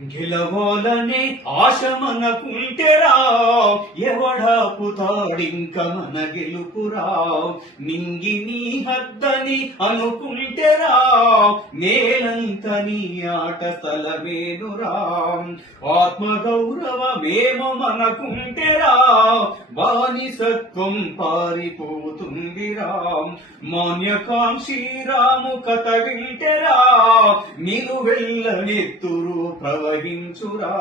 గెలవాలనే ఆశ మనకుంటెరా, ఎవడాపుతాడింక మన గెలుపురా. నింగిని హద్దని అనుకుంటెరా, నేలంత నీ ఆట స్థలమేనురా. ఆత్మగౌరవమేమో మనకుంటెరా, బానిసత్వం పారిపోతుందిరా. మాన్యకాంక్షి రాము కథ వింటెరా, నిలువెల్లనెత్తురు ప్రవహించురా.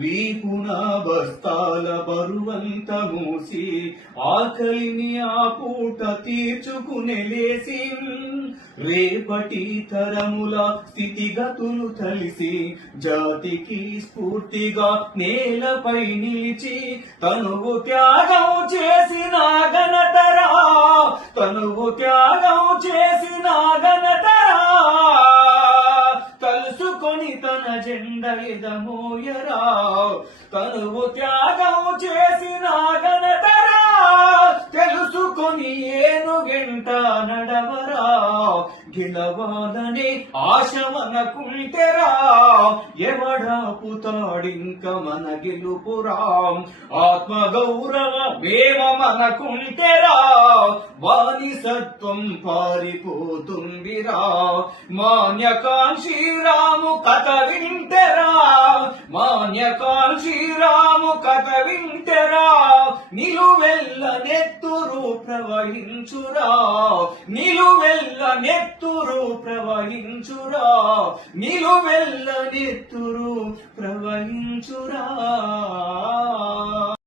వీపున బస్తాల బరువంత మూసి, ఆకలిని ఆ పూట తీర్చుకునెలేసి, రేపటి తరముల స్థితిగతులు కలిసి, జాతికి స్ఫూర్తిగా నేలపై నిలిచి, తనువు త్యాగం చేసిన ఘనతరా, తనువు త్యాగం చేసిన ఘనతరా. కలుసుకొని తన జెండ ఎదమోయరా, తనువు త్యాగం చేసిన ఘనతరా. తెలుసుకొని ఏనుగెంట నడవరా, గెలవాలనే ఆశ మనకుంటెరా, ఎవడాపుతాడింక మన గెలుపురా. ఆత్మగౌరవమేమ మనకుంటెరా, బానిసత్వం పారిపోతుందిరా. మాన్యకాంక్షి రాము కథ వింటెరా, మాన్యకాంక్షి రాము కథ వింటెరా. నిలువెల్ల నెత్తురు ప్రవహించురా, నిలువెల్ల నెత్తురు ప్రవహించురా, నిలువెల్ల నెత్తురు ప్రవహించురా.